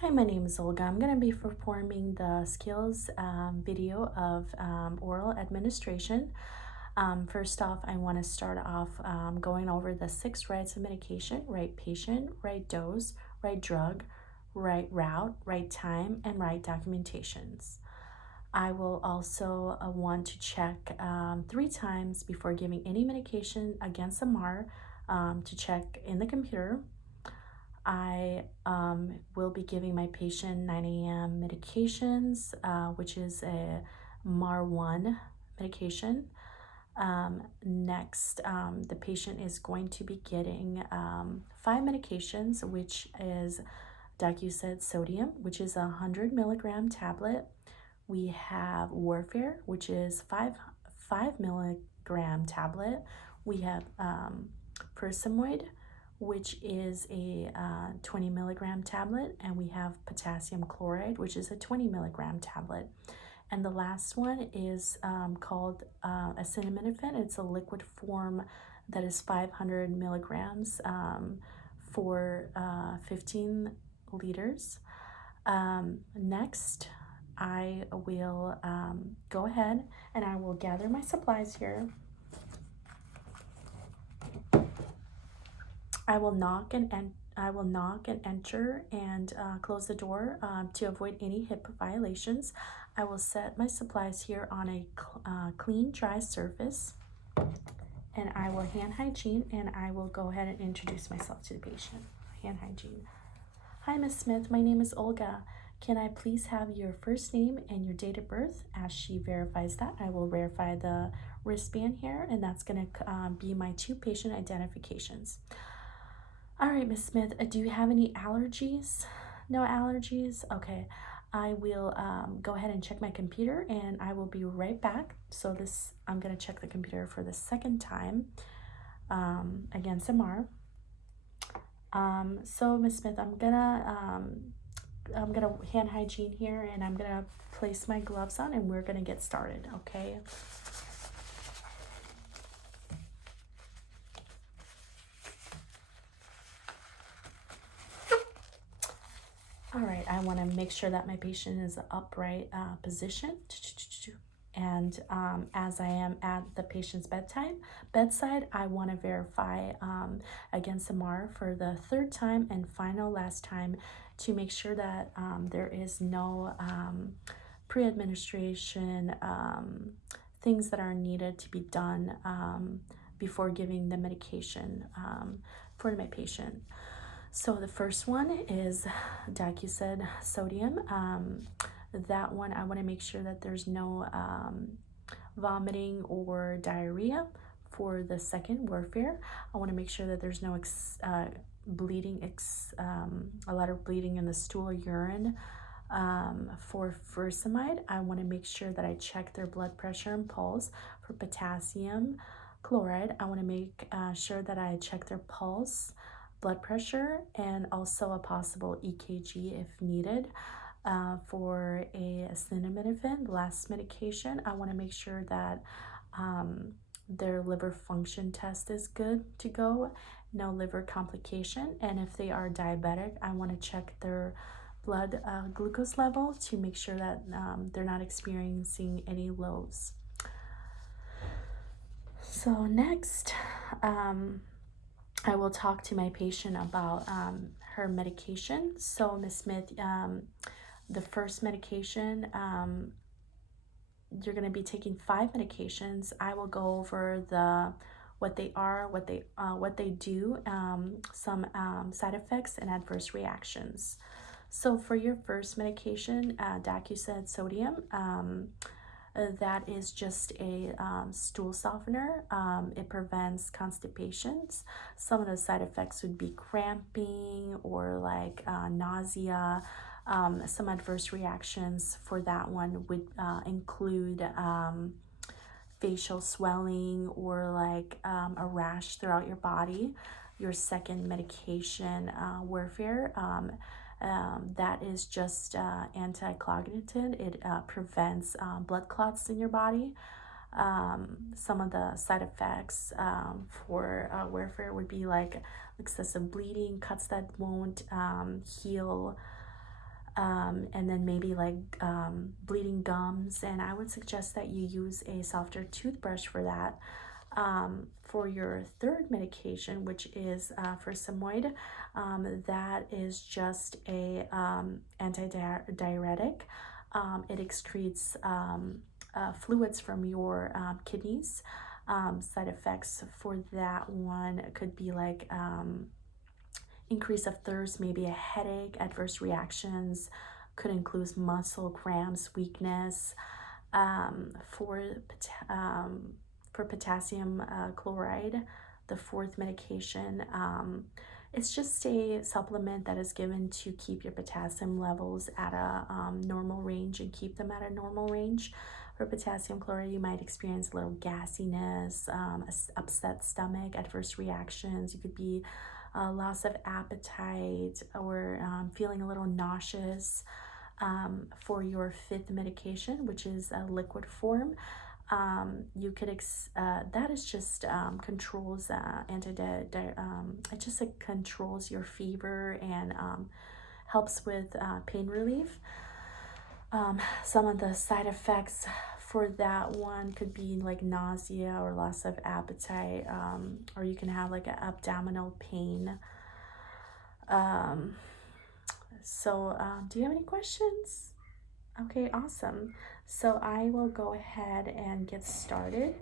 Hi, my name is Olga. I'm going to be performing the skills video of oral administration. First off, I want to start off going over the 6 rights of medication: right patient, right dose, right drug, right route, right time, and right documentations. I will also want to check 3 times before giving any medication against a MAR to check in the computer. I will be giving my patient 9 a.m. medications, which is a MAR1 medication. Next, the patient is going to be getting 5 medications, which is Docused sodium, which is a 100 milligram tablet. We have Warfare, which is five milligram tablet. We have Persamoid, which is a 20 milligram tablet, and we have potassium chloride, which is a 20 milligram tablet. And the last one is called acetaminophen. It's a liquid form that is 500 milligrams for 15 liters. Next, I will go ahead and I will gather my supplies here. I will knock and enter and close the door to avoid any HIPAA violations. I will set my supplies here on a clean, dry surface, and I will hand hygiene, and I will go ahead and introduce myself to the patient. Hand hygiene. Hi, Miss Smith. My name is Olga. Can I please have your first name and your date of birth? As she verifies that, I will verify the wristband here, and that's going to be my 2 patient identifications. All right, Miss Smith, do you have any allergies? No allergies? Okay. I will go ahead and check my computer, and I will be right back. So I'm going to check the computer for the second time against MR. So Miss Smith, I'm gonna hand hygiene here, and I'm gonna place my gloves on, and we're gonna get started, okay? All right, I want to make sure that my patient is upright position. And as I am at the patient's bedside, I want to verify against MR for the 3rd time and final last time to make sure that there is no pre-administration things that are needed to be done before giving the medication for my patient. So the first one is Docused sodium. That one, I want to make sure that there's no vomiting or diarrhea. For the second, Warfare, I want to make sure that there's no bleeding, a lot of bleeding in the stool or urine. For Furosemide, I want to make sure that I check their blood pressure and pulse. For potassium chloride, I want to make sure that I check their pulse, blood pressure, and also a possible EKG if needed. For a acetaminophen, last medication, I want to make sure that their liver function test is good to go, no liver complication. And if they are diabetic, I want to check their blood glucose level to make sure that they're not experiencing any lows. So next, I will talk to my patient about her medication. So Miss Smith, the first medication, you're going to be taking 5 medications. I will go over what they are, what they do, some side effects and adverse reactions. So for your first medication, Docused sodium, that is just a stool softener. It prevents constipations. Some of the side effects would be cramping or like nausea. Some adverse reactions for that one would include facial swelling or like a rash throughout your body. Your second medication, Warfare, that is just anticoagulated. It prevents blood clots in your body. Some of the side effects for Warfare would be like excessive bleeding, cuts that won't heal, and then maybe like bleeding gums. And I would suggest that you use a softer toothbrush for that. For your third medication, which is furosemide, that is just a antidiuretic. It excretes fluids from your kidneys. Side effects for that one could be like increase of thirst, maybe a headache, adverse reactions, could include muscle cramps, weakness. For potassium chloride, the fourth medication, it's just a supplement that is given to keep your potassium levels at a normal range and keep them at a normal range. For potassium chloride, you might experience a little gassiness, upset stomach, adverse reactions. You could be loss of appetite or feeling a little nauseous. For your fifth medication, which is a liquid form, you could that is just controls it just controls your fever and helps with pain relief. Some of the side effects for that one could be like nausea or loss of appetite, or you can have like an abdominal pain. Do you have any questions? Okay, awesome. So I will go ahead and get started.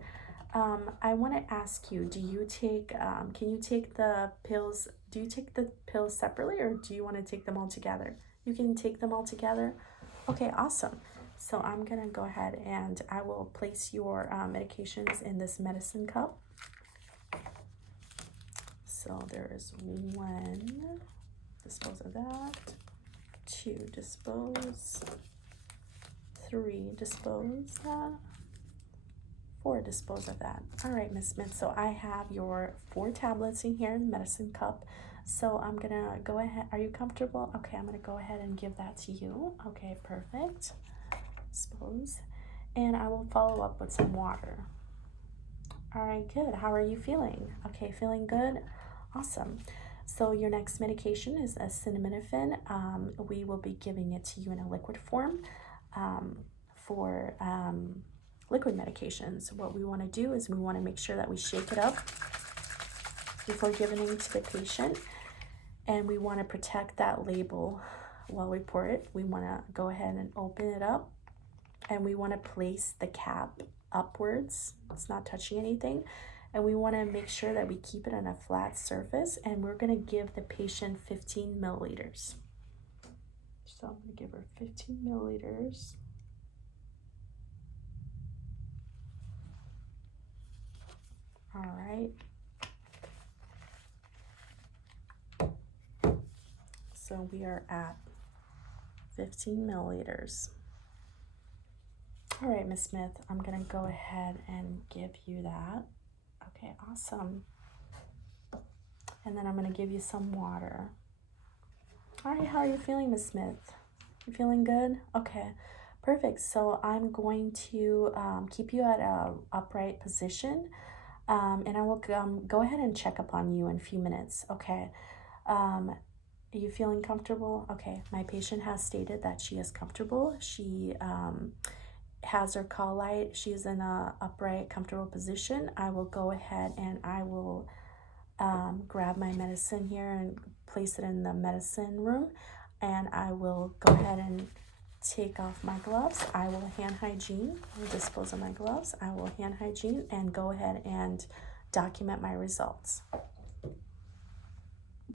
I want to ask you, do you take, can you take the pills, do you take the pills separately, or do you want to take them all together? You can take them all together? Okay, awesome. So I'm going to go ahead and I will place your medications in this medicine cup. So there's one, dispose of that, 2, dispose, 3, dispose that, 4, dispose of that. All right, Miss Smith, so I have your 4 tablets in here in medicine cup. So I'm gonna go ahead, are you comfortable? Okay, I'm gonna go ahead and give that to you. Okay, perfect, dispose. And I will follow up with some water. All right, good, how are you feeling? Okay, feeling good, awesome. So your next medication is acetaminophen. We will be giving it to you in a liquid form. For liquid medications, what we want to do is we want to make sure that we shake it up before giving it to the patient, and we want to protect that label while we pour it. We want to go ahead and open it up, and we want to place the cap upwards. It's not touching anything. And we want to make sure that we keep it on a flat surface, and we're going to give the patient 15 milliliters. So I'm going to give her 15 milliliters. All right. So we are at 15 milliliters. All right, Miss Smith, I'm going to go ahead and give you that. Okay, awesome. And then I'm going to give you some water. All right, how are you feeling, Miss Smith? You feeling good? Okay, perfect. So I'm going to keep you at an upright position, and I will go ahead and check up on you in a few minutes. Okay. Are you feeling comfortable? Okay, my patient has stated that she is comfortable. She has her call light. She's in a upright, comfortable position. I will go ahead and I will grab my medicine here and place it in the medicine room, and I will go ahead and take off my gloves. I will hand hygiene. I will dispose of my gloves. I will hand hygiene and go ahead and document my results.